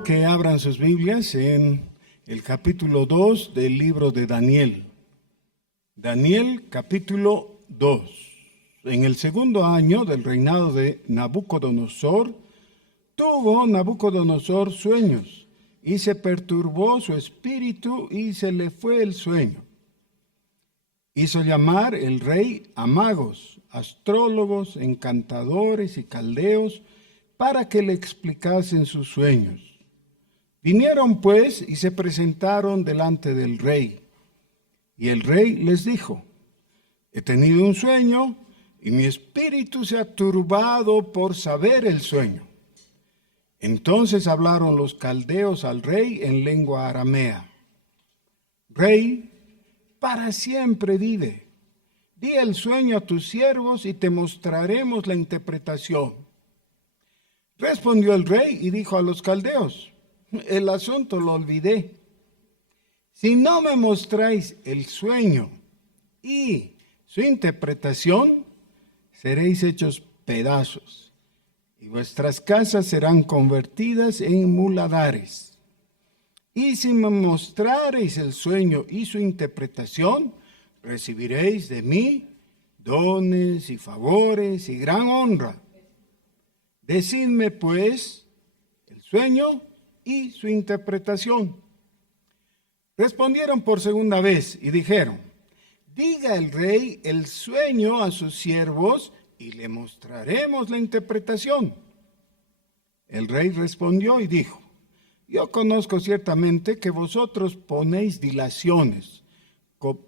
invito que abran sus Biblias en el capítulo 2 del libro de Daniel. Daniel capítulo 2. En el segundo año del reinado de Nabucodonosor, tuvo Nabucodonosor sueños, y se perturbó su espíritu y se le fue el sueño. Hizo llamar el rey a magos, astrólogos, encantadores y caldeos, para que le explicasen sus sueños. Vinieron pues y se presentaron delante del rey. Y el rey les dijo: he tenido un sueño y mi espíritu se ha turbado por saber el sueño. Entonces hablaron los caldeos al rey en lengua aramea. Rey, para siempre vive. Di el sueño a tus siervos y te mostraremos la interpretación. Respondió el rey y dijo a los caldeos: el asunto lo olvidé. Si no me mostráis el sueño y su interpretación, seréis hechos pedazos, y vuestras casas serán convertidas en muladares. Y si me mostrareis el sueño y su interpretación, recibiréis de mí dones y favores y gran honra. Decidme pues el sueño y su interpretación. Respondieron por segunda vez y dijeron: diga el rey el sueño a sus siervos y le mostraremos la interpretación. El rey respondió y dijo: yo conozco ciertamente que vosotros ponéis dilaciones,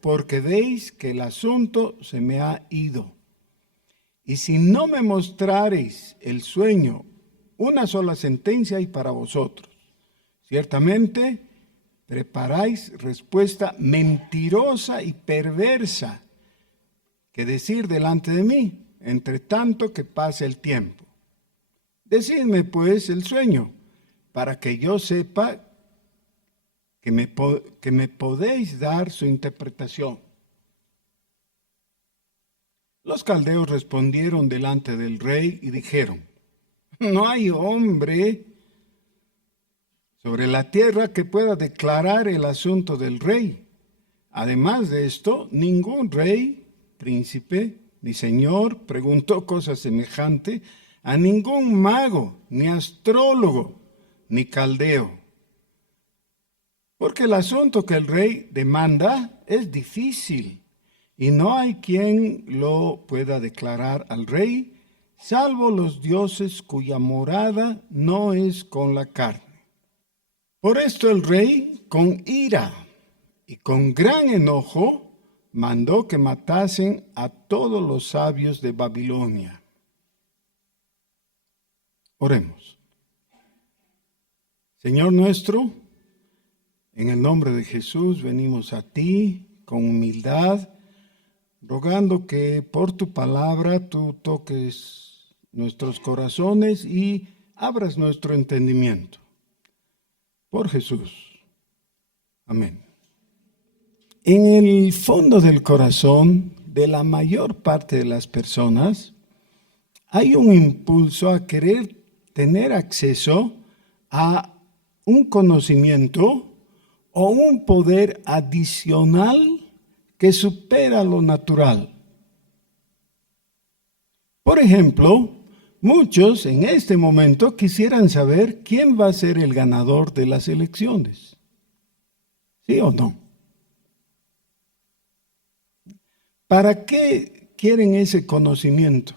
porque veis que el asunto se me ha ido. Y si no me mostrareis el sueño, una sola sentencia hay para vosotros. Ciertamente preparáis respuesta mentirosa y perversa que decir delante de mí, entre tanto que pase el tiempo. Decidme pues el sueño, para que yo sepa que me podéis dar su interpretación. Los caldeos respondieron delante del rey y dijeron: no hay hombre sobre la tierra que pueda declarar el asunto del rey. Además de esto, ningún rey, príncipe, ni señor preguntó cosa semejante a ningún mago, ni astrólogo, ni caldeo. Porque el asunto que el rey demanda es difícil, y no hay quien lo pueda declarar al rey, salvo los dioses cuya morada no es con la carne. Por esto el rey, con ira y con gran enojo, mandó que matasen a todos los sabios de Babilonia. Oremos. Señor nuestro, en el nombre de Jesús venimos a ti con humildad, rogando que por tu palabra tú toques nuestros corazones y abras nuestro entendimiento. Por Jesús. Amén. En el fondo del corazón de la mayor parte de las personas hay un impulso a querer tener acceso a un conocimiento o un poder adicional que supera lo natural. Por ejemplo, muchos en este momento quisieran saber quién va a ser el ganador de las elecciones. ¿Sí o no? ¿Para qué quieren ese conocimiento?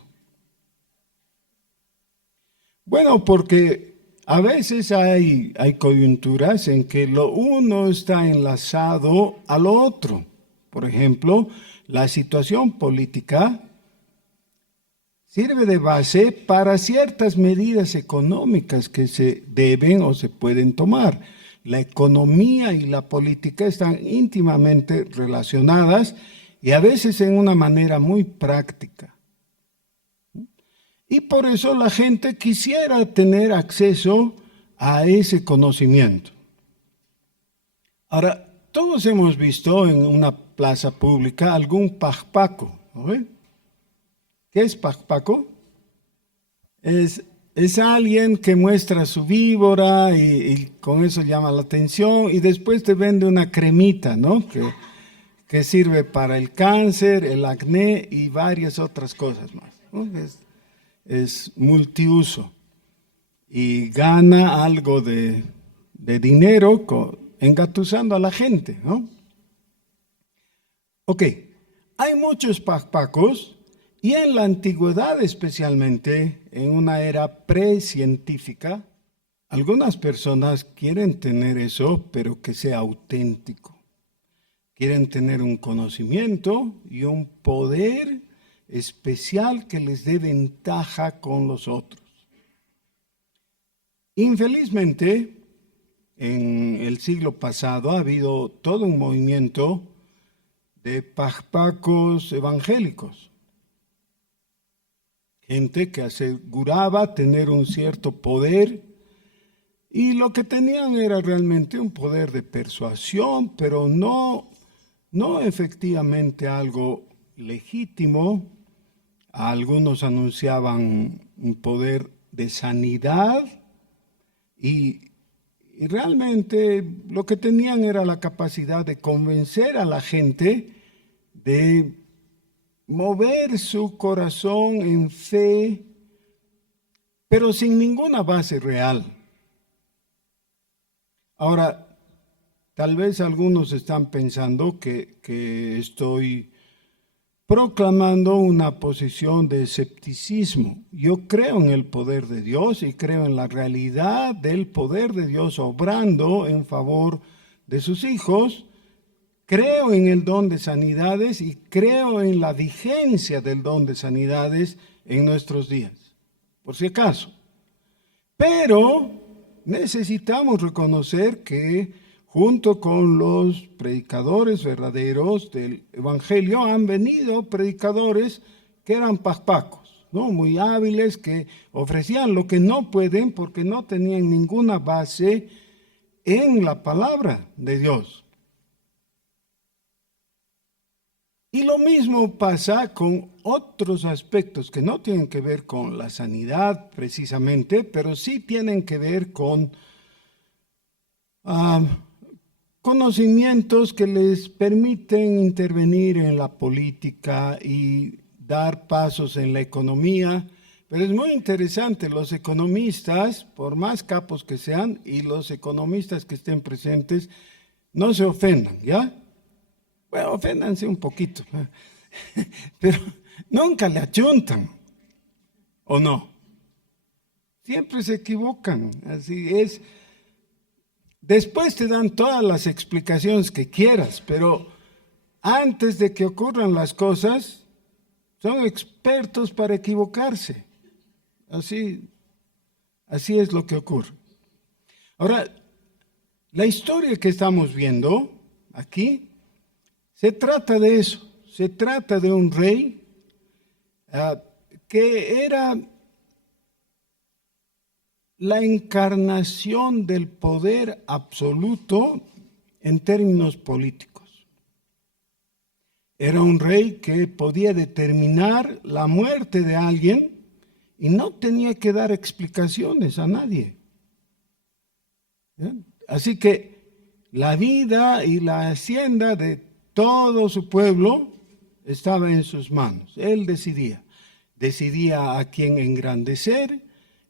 Bueno, porque a veces hay coyunturas en que lo uno está enlazado a lo otro. Por ejemplo, la situación política sirve de base para ciertas medidas económicas que se deben o se pueden tomar. La economía y la política están íntimamente relacionadas y a veces en una manera muy práctica. Y por eso la gente quisiera tener acceso a ese conocimiento. Ahora, todos hemos visto en una plaza pública algún pajpaco, ¿no ve? ¿Qué es pajpaco? Es es alguien que muestra su víbora y con eso llama la atención y después te vende una cremita, ¿no? Que sirve para el cáncer, el acné y varias otras cosas más, ¿no? Es multiuso y gana algo de dinero engatusando a la gente, ¿no? Ok, hay muchos pacpacos y en la antigüedad especialmente, en una era precientífica, algunas personas quieren tener eso, pero que sea auténtico. Quieren tener un conocimiento y un poder especial que les dé ventaja con los otros. Infelizmente, en el siglo pasado ha habido todo un movimiento de pacpacos evangélicos. Gente que aseguraba tener un cierto poder y lo que tenían era realmente un poder de persuasión, pero no efectivamente algo legítimo. Algunos anunciaban un poder de sanidad y realmente lo que tenían era la capacidad de convencer a la gente de mover su corazón en fe, pero sin ninguna base real. Ahora, tal vez algunos están pensando que estoy proclamando una posición de escepticismo. Yo creo en el poder de Dios y creo en la realidad del poder de Dios obrando en favor de sus hijos. Creo en el don de sanidades y creo en la vigencia del don de sanidades en nuestros días, por si acaso. Pero necesitamos reconocer que junto con los predicadores verdaderos del Evangelio han venido predicadores que eran pacpacos, ¿no? Muy hábiles, que ofrecían lo que no pueden porque no tenían ninguna base en la palabra de Dios. Y lo mismo pasa con otros aspectos que no tienen que ver con la sanidad precisamente, pero sí tienen que ver con conocimientos que les permiten intervenir en la política y dar pasos en la economía. Pero es muy interesante, los economistas, por más capos que sean, y los economistas que estén presentes, no se ofendan, ¿ya? Bueno, oféndanse un poquito, pero nunca le achuntan, ¿o no? Siempre se equivocan, así es. Después te dan todas las explicaciones que quieras, pero antes de que ocurran las cosas, son expertos para equivocarse. Así es lo que ocurre. Ahora, la historia que estamos viendo aquí se trata de eso, se trata de un rey que era la encarnación del poder absoluto en términos políticos. Era un rey que podía determinar la muerte de alguien y no tenía que dar explicaciones a nadie. ¿Ya? Así que la vida y la hacienda de todo su pueblo estaba en sus manos. Él decidía a quién engrandecer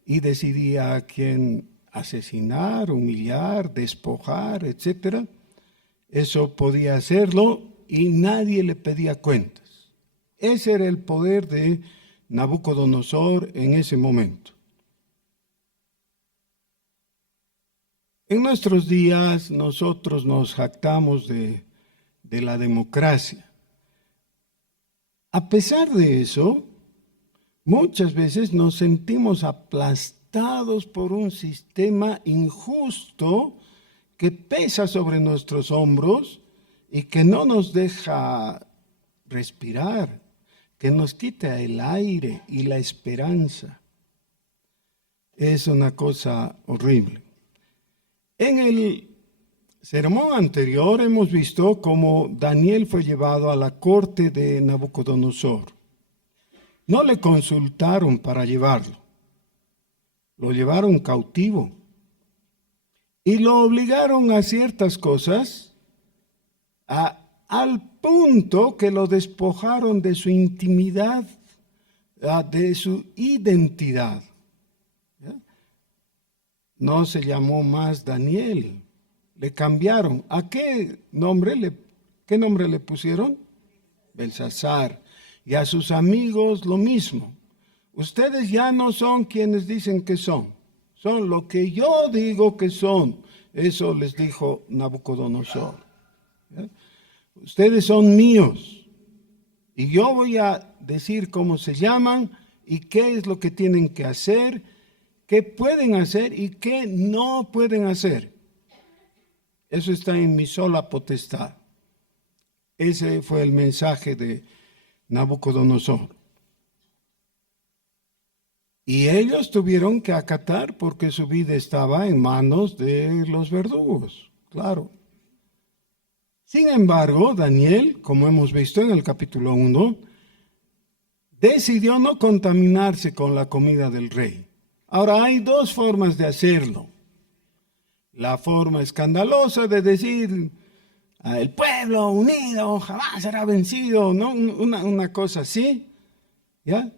y decidía a quién asesinar, humillar, despojar, etc. Eso podía hacerlo y nadie le pedía cuentas. Ese era el poder de Nabucodonosor en ese momento. En nuestros días nosotros nos jactamos de la democracia. A pesar de eso, muchas veces nos sentimos aplastados por un sistema injusto que pesa sobre nuestros hombros y que no nos deja respirar, que nos quita el aire y la esperanza. Es una cosa horrible. En el sermón anterior hemos visto cómo Daniel fue llevado a la corte de Nabucodonosor. No le consultaron para llevarlo. lo llevaron cautivo y lo obligaron a ciertas cosas al punto que lo despojaron de su intimidad, de su identidad. No se llamó más Daniel, le cambiaron. ¿A qué nombre le pusieron? Belsasar. Y a sus amigos lo mismo. Ustedes ya no son quienes dicen que son, son lo que yo digo que son. Eso les dijo Nabucodonosor. ¿Ya? Ustedes son míos y yo voy a decir cómo se llaman y qué es lo que tienen que hacer, qué pueden hacer y qué no pueden hacer. Eso está en mi sola potestad. Ese fue el mensaje de Nabucodonosor. Y ellos tuvieron que acatar porque su vida estaba en manos de los verdugos, claro. Sin embargo, Daniel, como hemos visto en el capítulo 1, decidió no contaminarse con la comida del rey. Ahora, hay dos formas de hacerlo. La forma escandalosa de decir, el pueblo unido jamás será vencido, ¿no? Una cosa así, ¿ya?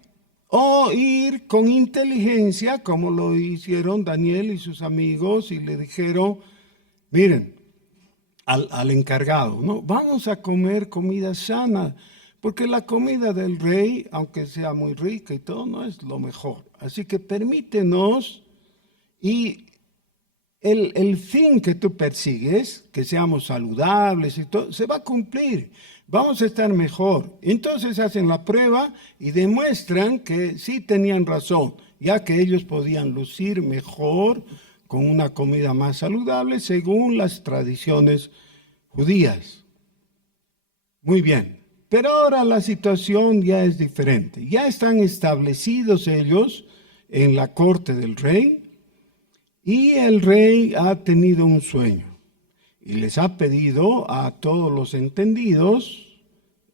O ir con inteligencia, como lo hicieron Daniel y sus amigos, y le dijeron, miren, al encargado, ¿no? Vamos a comer comida sana, porque la comida del rey, aunque sea muy rica y todo, no es lo mejor. Así que permítenos, y el fin que tú persigues, que seamos saludables y todo, se va a cumplir. Vamos a estar mejor. Entonces hacen la prueba y demuestran que sí tenían razón, ya que ellos podían lucir mejor con una comida más saludable según las tradiciones judías. Muy bien, pero ahora la situación ya es diferente. Ya están establecidos ellos en la corte del rey y el rey ha tenido un sueño. Y les ha pedido a todos los entendidos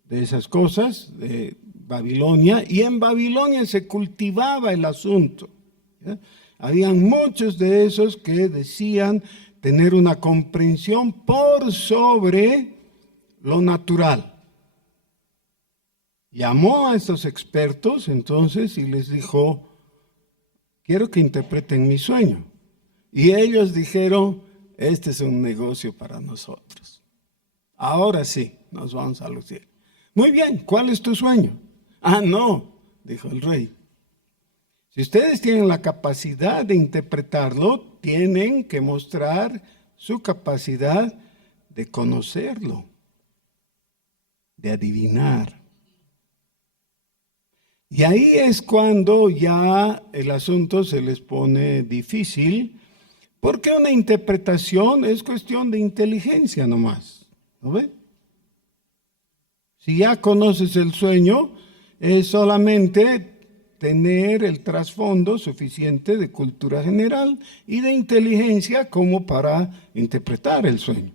de esas cosas de Babilonia, y en Babilonia se cultivaba el asunto. ¿Ya? Habían muchos de esos que decían tener una comprensión por sobre lo natural. Llamó a estos expertos entonces y les dijo, quiero que interpreten mi sueño. Y ellos dijeron, este es un negocio para nosotros. Ahora sí, nos vamos a lucir. Muy bien, ¿cuál es tu sueño? Ah, no, dijo el rey. Si ustedes tienen la capacidad de interpretarlo, tienen que mostrar su capacidad de conocerlo, de adivinar. Y ahí es cuando ya el asunto se les pone difícil, porque una interpretación es cuestión de inteligencia nomás, ¿no ve? Si ya conoces el sueño, es solamente tener el trasfondo suficiente de cultura general y de inteligencia como para interpretar el sueño.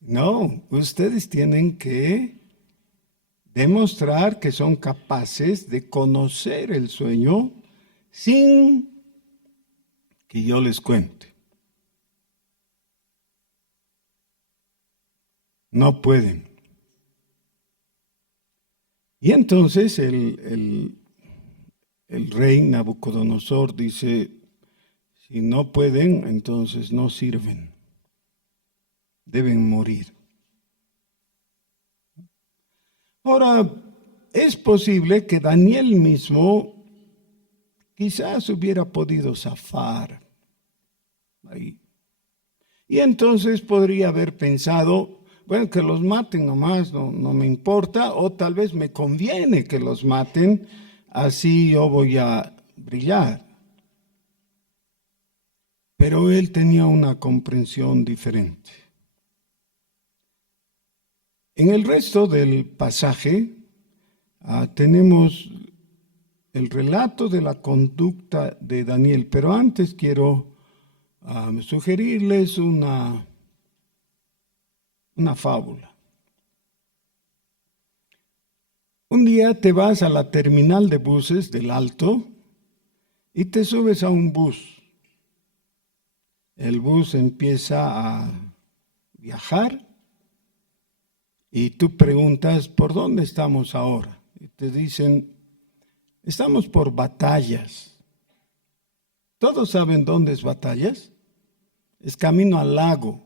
No, ustedes tienen que demostrar que son capaces de conocer el sueño sin que yo les cuente. No pueden. Y entonces el rey Nabucodonosor dice, si no pueden, entonces no sirven. Deben morir. Ahora, es posible que Daniel mismo quizás hubiera podido zafar ahí. Y entonces podría haber pensado, bueno, que los maten nomás, no me importa, o tal vez me conviene que los maten, así yo voy a brillar. Pero él tenía una comprensión diferente. En el resto del pasaje tenemos el relato de la conducta de Daniel, pero antes quiero sugerirles una fábula. Un día te vas a la terminal de buses del Alto y te subes a un bus. El bus empieza a viajar y tú preguntas, ¿por dónde estamos ahora? Y te dicen, estamos por Batallas. ¿Todos saben dónde es Batallas? Es camino al lago.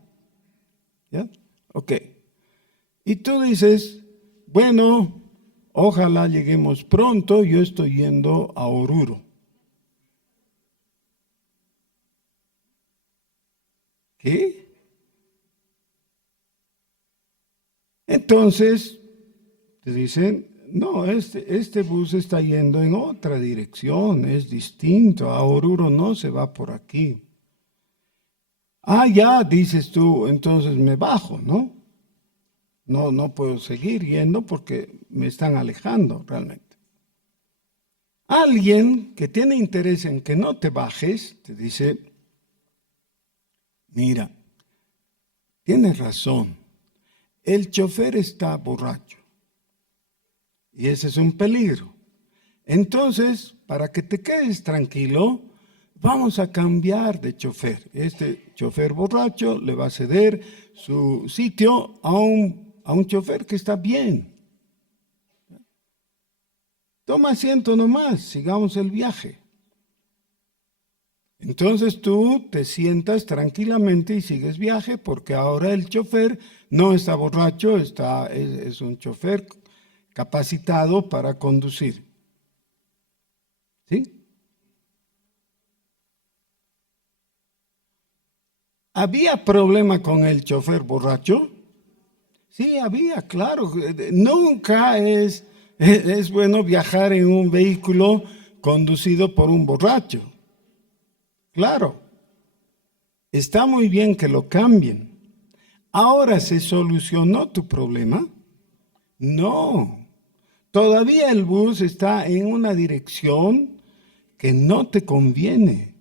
¿Ya? Ok. Y tú dices, bueno, ojalá lleguemos pronto, yo estoy yendo a Oruro. ¿Qué? Entonces, te dicen, no, este bus está yendo en otra dirección, es distinto, a Oruro no se va por aquí. Ah, ya, dices tú, entonces me bajo, ¿no? No puedo seguir yendo porque me están alejando realmente. Alguien que tiene interés en que no te bajes, te dice, mira, tienes razón, el chofer está borracho y ese es un peligro. Entonces, para que te quedes tranquilo, vamos a cambiar de chofer. Este chofer borracho le va a ceder su sitio a un chofer que está bien. Toma asiento nomás, sigamos el viaje. Entonces tú te sientas tranquilamente y sigues viaje porque ahora el chofer no está borracho, es un chofer capacitado para conducir. ¿Sí? ¿Había problema con el chofer borracho? Sí, había, claro. Nunca es bueno viajar en un vehículo conducido por un borracho. Claro, está muy bien que lo cambien. ¿Ahora se solucionó tu problema? No. Todavía el bus está en una dirección que no te conviene.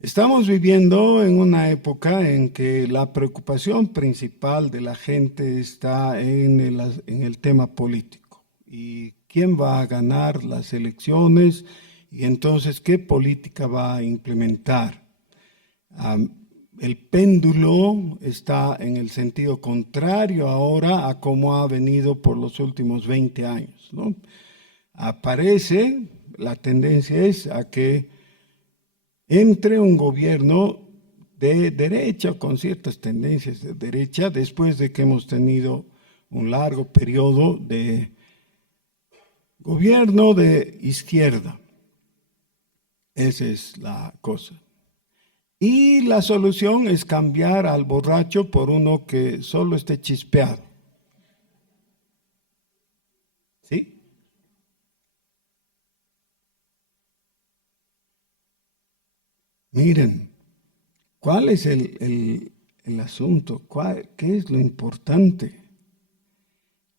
Estamos viviendo en una época en que la preocupación principal de la gente está en el tema político. ¿Y quién va a ganar las elecciones? Y entonces, ¿qué política va a implementar? El péndulo está en el sentido contrario ahora a cómo ha venido por los últimos 20 años, ¿no? La tendencia es a que entre un gobierno de derecha, con ciertas tendencias de derecha, después de que hemos tenido un largo periodo de gobierno de izquierda. Esa es la cosa. Y la solución es cambiar al borracho por uno que solo esté chispeado. ¿Sí? Miren, ¿cuál es el asunto? ¿Qué es lo importante?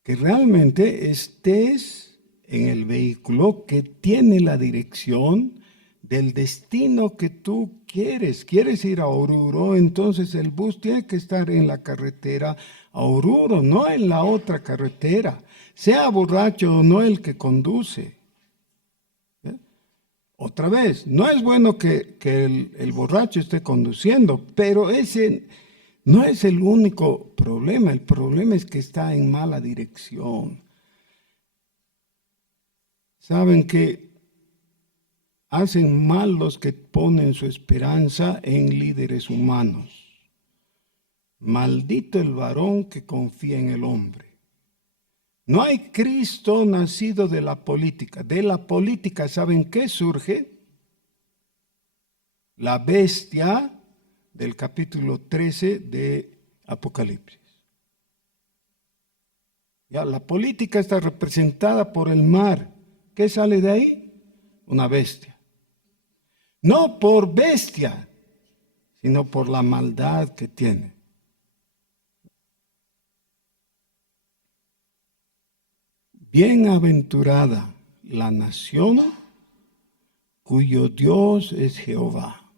Que realmente estés en el vehículo que tiene la dirección del destino que tú quieres. ¿Quieres ir a Oruro? Entonces el bus tiene que estar en la carretera a Oruro, no en la otra carretera. Sea borracho o no el que conduce. Otra vez, no es bueno que el borracho esté conduciendo, pero ese no es el único problema. El problema es que está en mala dirección. Saben que hacen mal los que ponen su esperanza en líderes humanos. Maldito el varón que confía en el hombre. No hay Cristo nacido de la política. De la política, ¿saben qué surge? La bestia del capítulo 13 de Apocalipsis. Ya, la política está representada por el mar. ¿Qué sale de ahí? Una bestia. No por bestia, sino por la maldad que tiene. Bienaventurada la nación cuyo Dios es Jehová,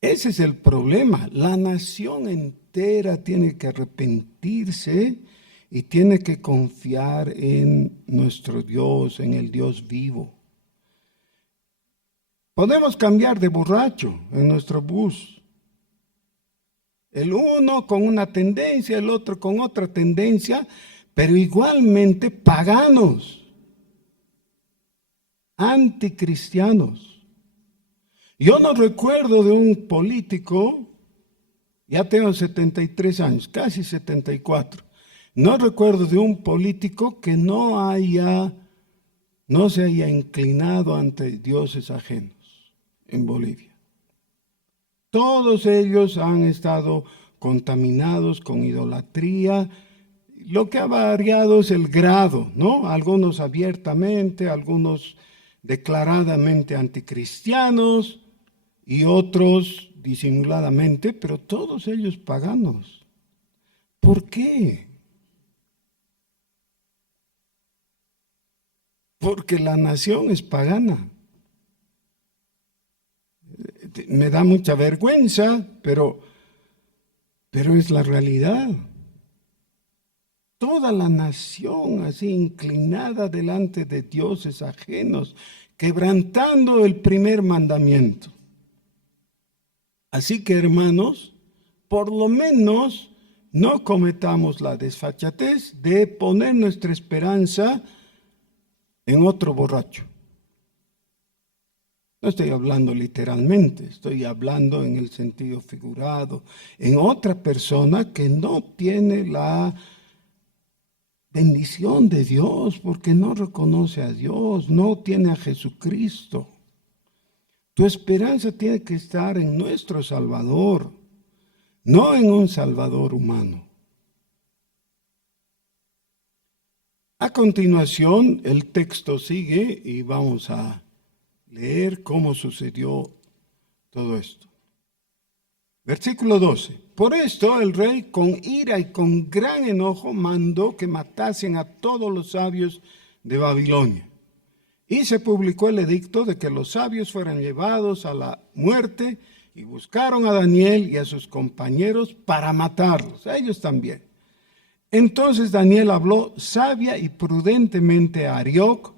Ese es el problema. La nación entera tiene que arrepentirse y tiene que confiar en nuestro Dios, en el Dios vivo. Podemos cambiar de borracho en nuestro bus. El uno con una tendencia, el otro con otra tendencia, pero igualmente paganos, anticristianos. Yo no recuerdo de un político, ya tengo 73 años, casi 74. No recuerdo de un político que no se haya inclinado ante dioses ajenos en Bolivia. Todos ellos han estado contaminados con idolatría. Lo que ha variado es el grado, ¿no? Algunos abiertamente, algunos declaradamente anticristianos y otros disimuladamente, pero todos ellos paganos. ¿Por qué? Porque la nación es pagana. Me da mucha vergüenza, pero es la realidad. Toda la nación así inclinada delante de dioses ajenos, quebrantando el primer mandamiento. Así que, hermanos, por lo menos no cometamos la desfachatez de poner nuestra esperanza en otro borracho. No estoy hablando literalmente, estoy hablando en el sentido figurado, en otra persona que no tiene la bendición de Dios porque no reconoce a Dios, no tiene a Jesucristo. Tu esperanza tiene que estar en nuestro Salvador, no en un Salvador humano. A continuación, el texto sigue y vamos a leer cómo sucedió todo esto. Versículo 12. Por esto el rey con ira y con gran enojo mandó que matasen a todos los sabios de Babilonia. Y se publicó el edicto de que los sabios fueran llevados a la muerte y buscaron a Daniel y a sus compañeros para matarlos, a ellos también. Entonces Daniel habló sabia y prudentemente a Arioc,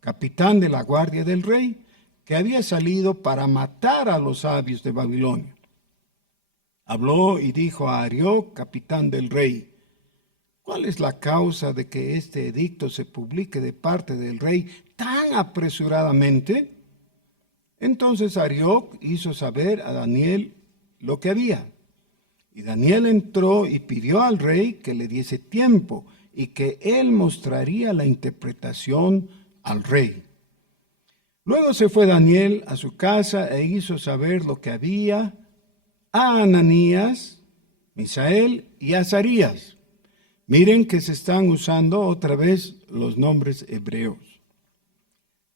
capitán de la guardia del rey, que había salido para matar a los sabios de Babilonia. Habló y dijo a Arioc, capitán del rey: ¿cuál es la causa de que este edicto se publique de parte del rey tan apresuradamente? Entonces Arioc hizo saber a Daniel lo que había. Y Daniel entró y pidió al rey que le diese tiempo y que él mostraría la interpretación al rey. Luego se fue Daniel a su casa e hizo saber lo que había a Ananías, Misael y Azarías. Miren que se están usando otra vez los nombres hebreos.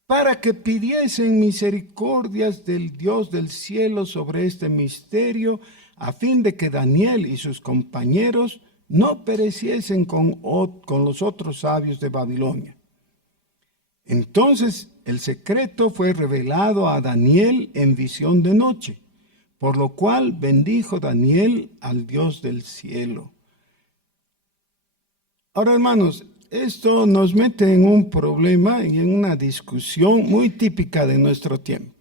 Para que pidiesen misericordias del Dios del cielo sobre este misterio, a fin de que Daniel y sus compañeros no pereciesen con los otros sabios de Babilonia. Entonces el secreto fue revelado a Daniel en visión de noche, por lo cual bendijo Daniel al Dios del cielo. Ahora, hermanos, esto nos mete en un problema y en una discusión muy típica de nuestro tiempo.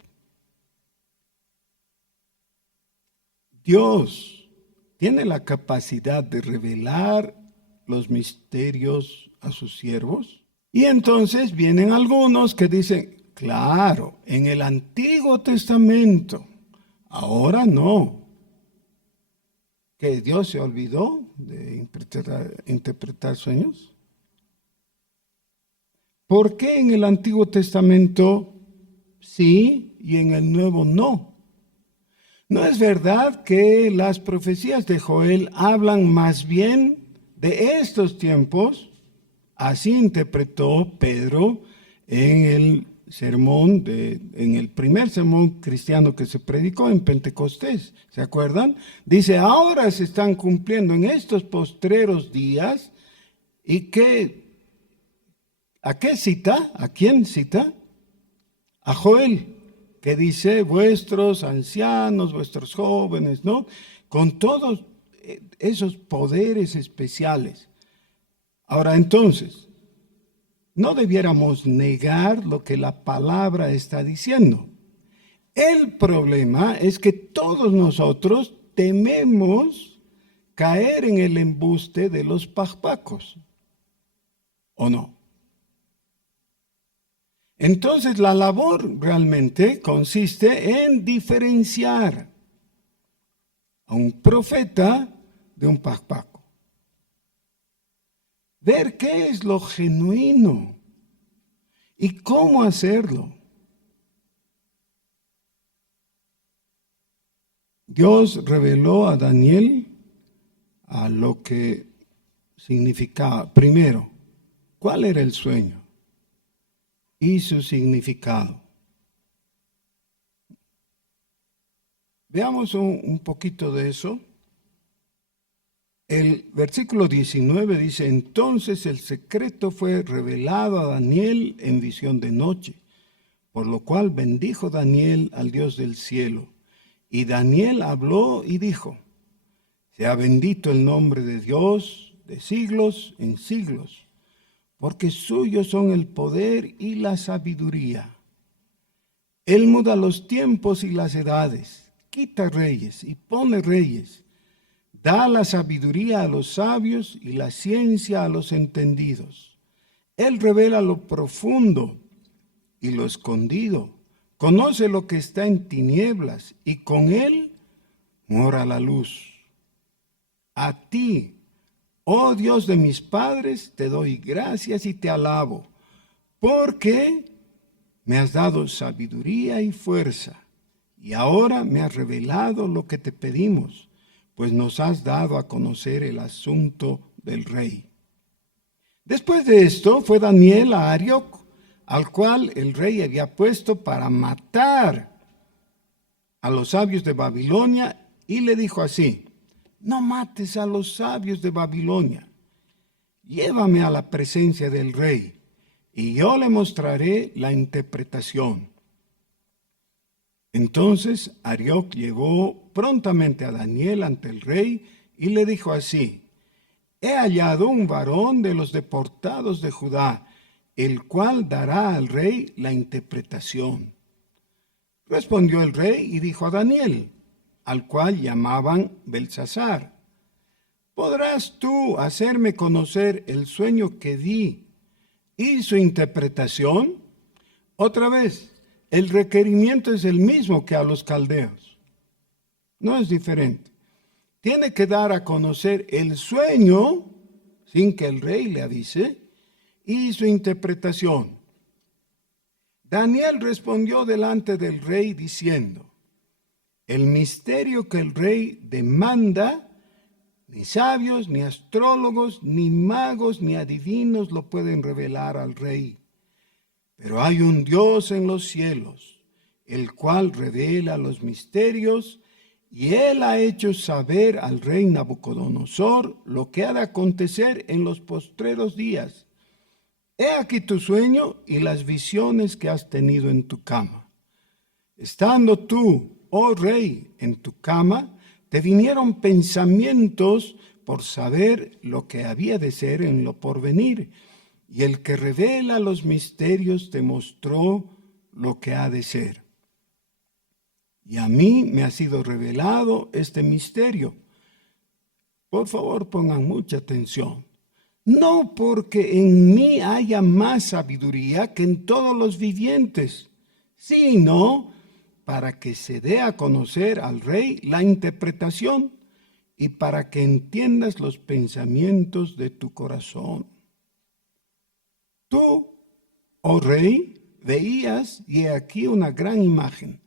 Dios tiene la capacidad de revelar los misterios a sus siervos. Y entonces vienen algunos que dicen, claro, en el Antiguo Testamento, ahora no. ¿Que Dios se olvidó de interpretar sueños? ¿Por qué en el Antiguo Testamento sí y en el Nuevo no? ¿No es verdad que las profecías de Joel hablan más bien de estos tiempos? Así interpretó Pedro en el primer sermón cristiano que se predicó en Pentecostés. ¿Se acuerdan? Dice, ahora se están cumpliendo en estos postreros días. ¿Y a qué cita? ¿A quién cita? A Joel. que dice vuestros ancianos, vuestros jóvenes, ¿no? Con todos esos poderes especiales. Ahora entonces, no debiéramos negar lo que la palabra está diciendo. El problema es que todos nosotros tememos caer en el embuste de los pajpacos, ¿o no? Entonces la labor realmente consiste en diferenciar a un profeta de un pajpaco. Ver qué es lo genuino y cómo hacerlo. Dios reveló a Daniel a lo que significaba. Primero, ¿cuál era el sueño y su significado? Veamos un poquito de eso. El versículo 19 dice, entonces el secreto fue revelado a Daniel en visión de noche, por lo cual bendijo Daniel al Dios del cielo. Y Daniel habló y dijo, sea bendito el nombre de Dios de siglos en siglos, porque suyos son el poder y la sabiduría. Él muda los tiempos y las edades, quita reyes y pone reyes, da la sabiduría a los sabios y la ciencia a los entendidos. Él revela lo profundo y lo escondido, conoce lo que está en tinieblas y con él mora la luz. A ti, oh Dios de mis padres, te doy gracias y te alabo, porque me has dado sabiduría y fuerza, y ahora me has revelado lo que te pedimos, pues nos has dado a conocer el asunto del rey. Después de esto fue Daniel a Arioc, al cual el rey había puesto para matar a los sabios de Babilonia, y le dijo así, no mates a los sabios de Babilonia, llévame a la presencia del rey, y yo le mostraré la interpretación. Entonces Arioc llevó prontamente a Daniel ante el rey y le dijo así, he hallado un varón de los deportados de Judá, el cual dará al rey la interpretación. Respondió el rey y dijo a Daniel, al cual llamaban Belsasar, ¿podrás tú hacerme conocer el sueño que di y su interpretación? Otra vez, el requerimiento es el mismo que a los caldeos. No es diferente. Tiene que dar a conocer el sueño, sin que el rey le avise, y su interpretación. Daniel respondió delante del rey diciendo, el misterio que el rey demanda, ni sabios, ni astrólogos, ni magos, ni adivinos lo pueden revelar al rey. Pero hay un Dios en los cielos, el cual revela los misterios, y él ha hecho saber al rey Nabucodonosor lo que ha de acontecer en los postreros días. He aquí tu sueño y las visiones que has tenido en tu cama. Estando tú, oh rey, en tu cama, te vinieron pensamientos por saber lo que había de ser en lo porvenir, y el que revela los misterios te mostró lo que ha de ser. Y a mí me ha sido revelado este misterio. Por favor, pongan mucha atención. No porque en mí haya más sabiduría que en todos los vivientes, sino para que se dé a conocer al rey la interpretación y para que entiendas los pensamientos de tu corazón. Tú, oh rey, veías y he aquí una gran imagen.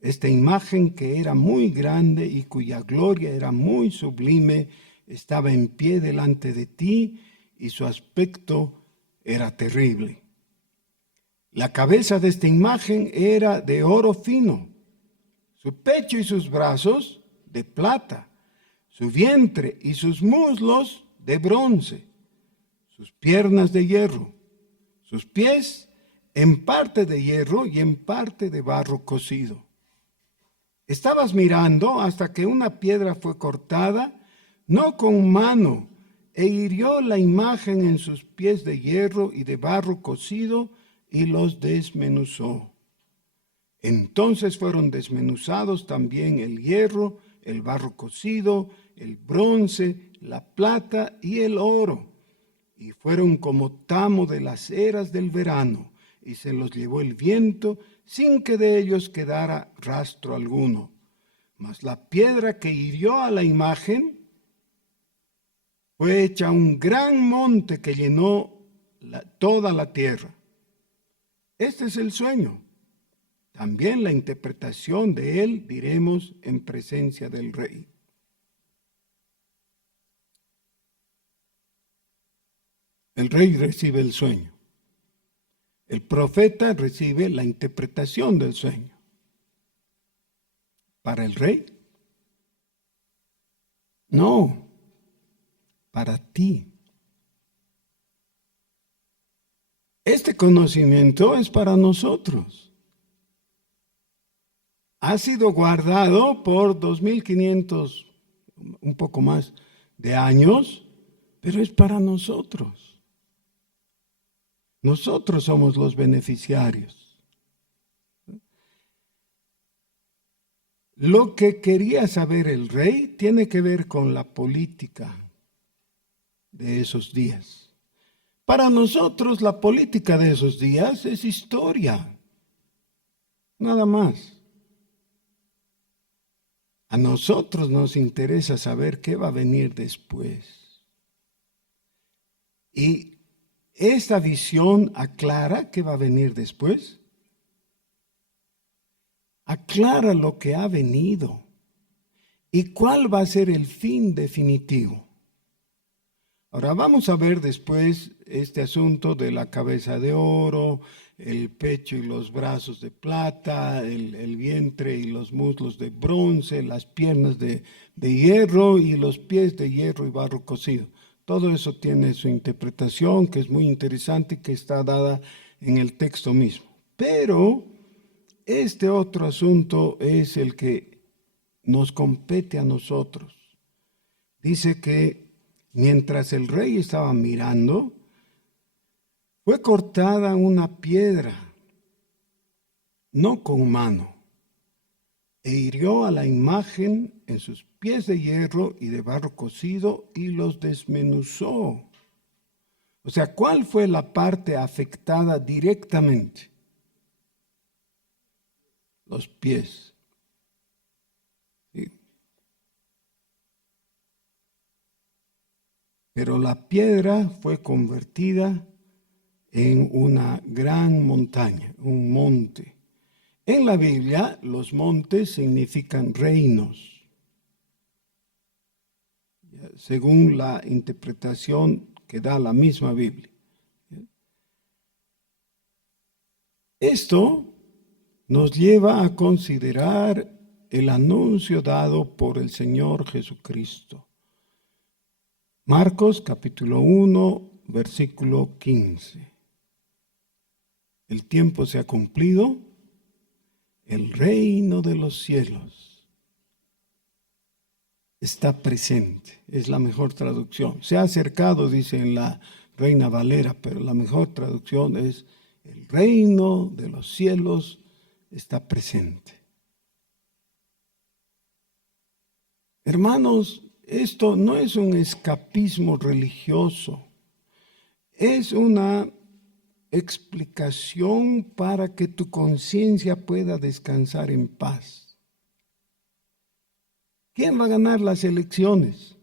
Esta imagen que era muy grande y cuya gloria era muy sublime, estaba en pie delante de ti y su aspecto era terrible. La cabeza de esta imagen era de oro fino, su pecho y sus brazos de plata, su vientre y sus muslos de bronce, sus piernas de hierro, sus pies en parte de hierro y en parte de barro cocido. Estabas mirando hasta que una piedra fue cortada, no con mano, e hirió la imagen en sus pies de hierro y de barro cocido y los desmenuzó. Entonces fueron desmenuzados también el hierro, el barro cocido, el bronce, la plata y el oro, y fueron como tamo de las eras del verano, y se los llevó el viento sin que de ellos quedara rastro alguno. Mas la piedra que hirió a la imagen fue hecha un gran monte que llenó toda la tierra. Este es el sueño. También la interpretación de él diremos en presencia del rey. El rey recibe el sueño. El profeta recibe la interpretación del sueño. ¿Para el rey? No, para ti. Este conocimiento es para nosotros. Ha sido guardado por 2500, un poco más de años, pero es para nosotros. Nosotros somos los beneficiarios. Lo que quería saber el rey tiene que ver con la política de esos días. Para nosotros la política de esos días es historia, nada más. A nosotros nos interesa saber qué va a venir después. Y esta visión aclara qué va a venir después. Aclara lo que ha venido y cuál va a ser el fin definitivo. Ahora vamos a ver después este asunto de la cabeza de oro, el pecho y los brazos de plata, el vientre y los muslos de bronce, las piernas de hierro y los pies de hierro y barro cocido. Todo eso tiene su interpretación, que es muy interesante y que está dada en el texto mismo. Pero este otro asunto es el que nos compete a nosotros. Dice que mientras el rey estaba mirando, fue cortada una piedra, no con mano, e hirió a la imagen en sus pies de hierro y de barro cocido y los desmenuzó. O sea, ¿cuál fue la parte afectada directamente? Los pies. ¿Sí? Pero la piedra fue convertida en una gran montaña, un monte. En la Biblia, los montes significan reinos, según la interpretación que da la misma Biblia. Esto nos lleva a considerar el anuncio dado por el Señor Jesucristo. Marcos capítulo 1, versículo 15. El tiempo se ha cumplido, el reino de los cielos está presente. Es la mejor traducción. Se ha acercado, dice en la Reina Valera, pero la mejor traducción es el reino de los cielos está presente. Hermanos, esto no es un escapismo religioso, es una explicación para que tu conciencia pueda descansar en paz. ¿Quién va a ganar las elecciones?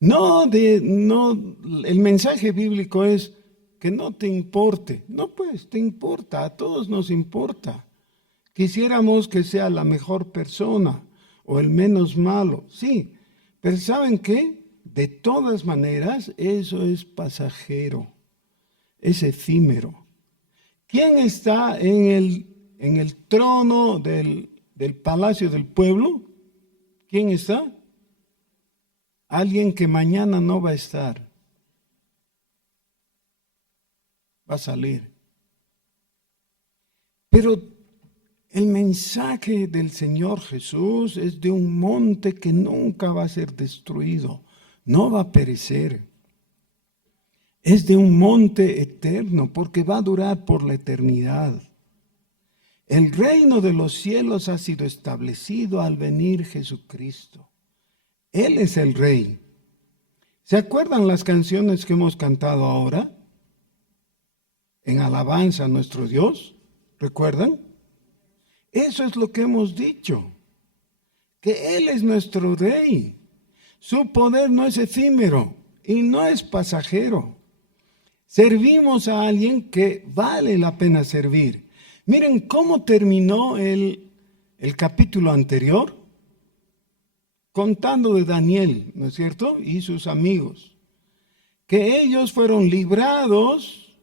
El mensaje bíblico es que no te importe. No, pues te importa, a todos nos importa. Quisiéramos que sea la mejor persona o el menos malo, sí, pero ¿saben qué? De todas maneras, eso es pasajero, es efímero. ¿Quién está en el trono del palacio del pueblo? ¿Quién está? Alguien que mañana no va a estar. Va a salir. Pero el mensaje del Señor Jesús es de un monte que nunca va a ser destruido, no va a perecer. Es de un monte eterno porque va a durar por la eternidad. El reino de los cielos ha sido establecido al venir Jesucristo. Él es el Rey. ¿Se acuerdan las canciones que hemos cantado ahora? En alabanza a nuestro Dios. ¿Recuerdan? Eso es lo que hemos dicho. Que Él es nuestro Rey. Su poder no es efímero y no es pasajero. Servimos a alguien que vale la pena servir. Miren cómo terminó el capítulo anterior, contando de Daniel, ¿no es cierto? Y sus amigos, que ellos fueron librados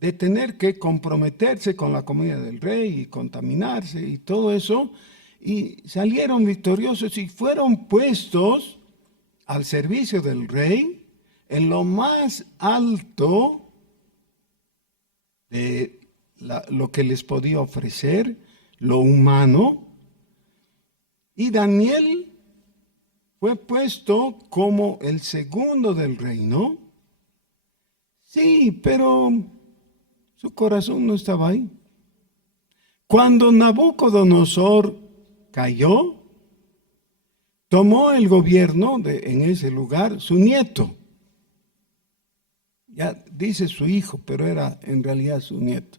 de tener que comprometerse con la comida del rey y contaminarse y todo eso, y salieron victoriosos y fueron puestos al servicio del rey en lo más alto de lo que les podía ofrecer, lo humano. Y Daniel fue puesto como el segundo del reino. Sí, pero su corazón no estaba ahí. Cuando Nabucodonosor cayó, tomó el gobierno en ese lugar su nieto. Ya dice su hijo, pero era en realidad su nieto.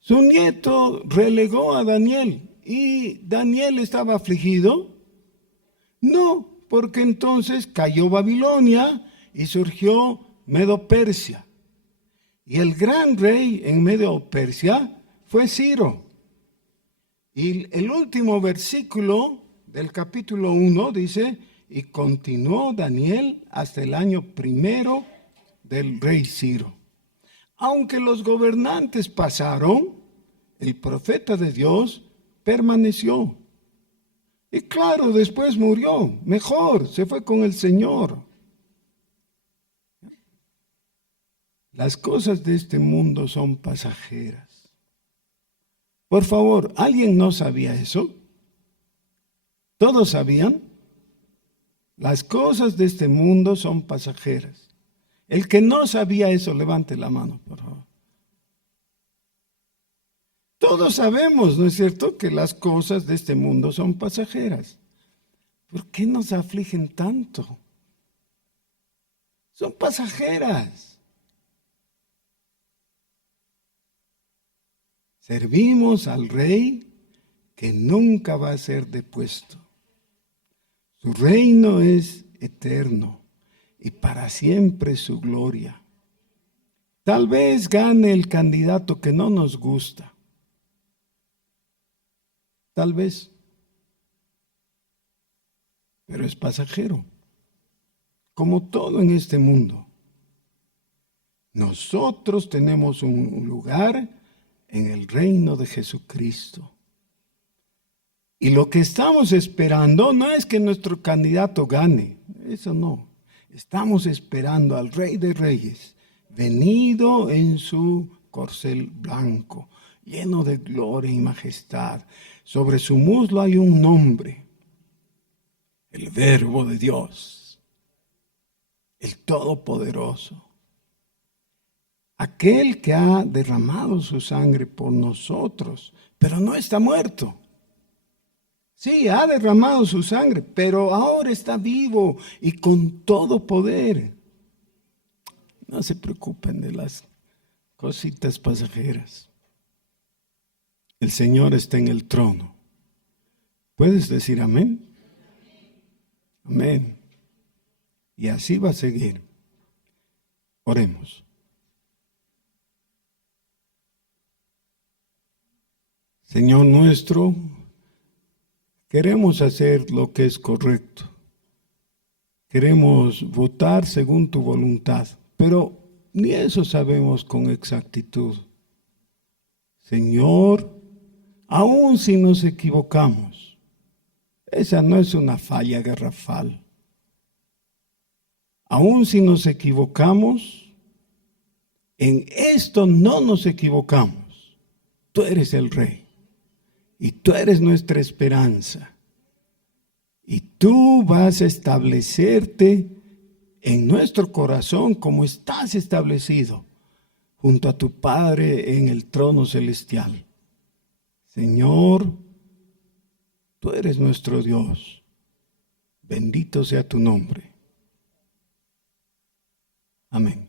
Su nieto relegó a Daniel. ¿Y Daniel estaba afligido? No, porque entonces cayó Babilonia y surgió Medo-Persia. Y el gran rey en Medo-Persia fue Ciro. Y el último versículo del capítulo 1 dice, y continuó Daniel hasta el año 1 del rey Ciro. Aunque los gobernantes pasaron, el profeta de Dios permaneció. Y claro, después murió. Mejor, se fue con el Señor. Las cosas de este mundo son pasajeras. Por favor, ¿alguien no sabía eso? ¿Todos sabían? Las cosas de este mundo son pasajeras. El que no sabía eso, levante la mano, por favor. Todos sabemos, ¿no es cierto?, que las cosas de este mundo son pasajeras. ¿Por qué nos afligen tanto? Son pasajeras. Servimos al Rey que nunca va a ser depuesto. Su reino es eterno y para siempre su gloria. Tal vez gane el candidato que no nos gusta. Tal vez. Pero es pasajero. Como todo en este mundo. Nosotros tenemos un lugar en el reino de Jesucristo. Y lo que estamos esperando no es que nuestro candidato gane. Eso no. Estamos esperando al Rey de Reyes, venido en su corcel blanco, lleno de gloria y majestad. Sobre su muslo hay un nombre, el Verbo de Dios, el Todopoderoso. Aquel que ha derramado su sangre por nosotros, pero no está muerto. Sí, ha derramado su sangre, pero ahora está vivo y con todo poder. No se preocupen de las cositas pasajeras. El Señor está en el trono. ¿Puedes decir amén? Amén. Y así va a seguir. Oremos. Señor nuestro, queremos hacer lo que es correcto. Queremos votar según tu voluntad, pero ni eso sabemos con exactitud. Señor, aun si nos equivocamos, esa no es una falla garrafal. Aun si nos equivocamos, en esto no nos equivocamos. tú eres el Rey y tú eres nuestra esperanza. Y tú vas a establecerte en nuestro corazón como estás establecido junto a tu Padre en el trono celestial. Señor, tú eres nuestro Dios. Bendito sea tu nombre. Amén.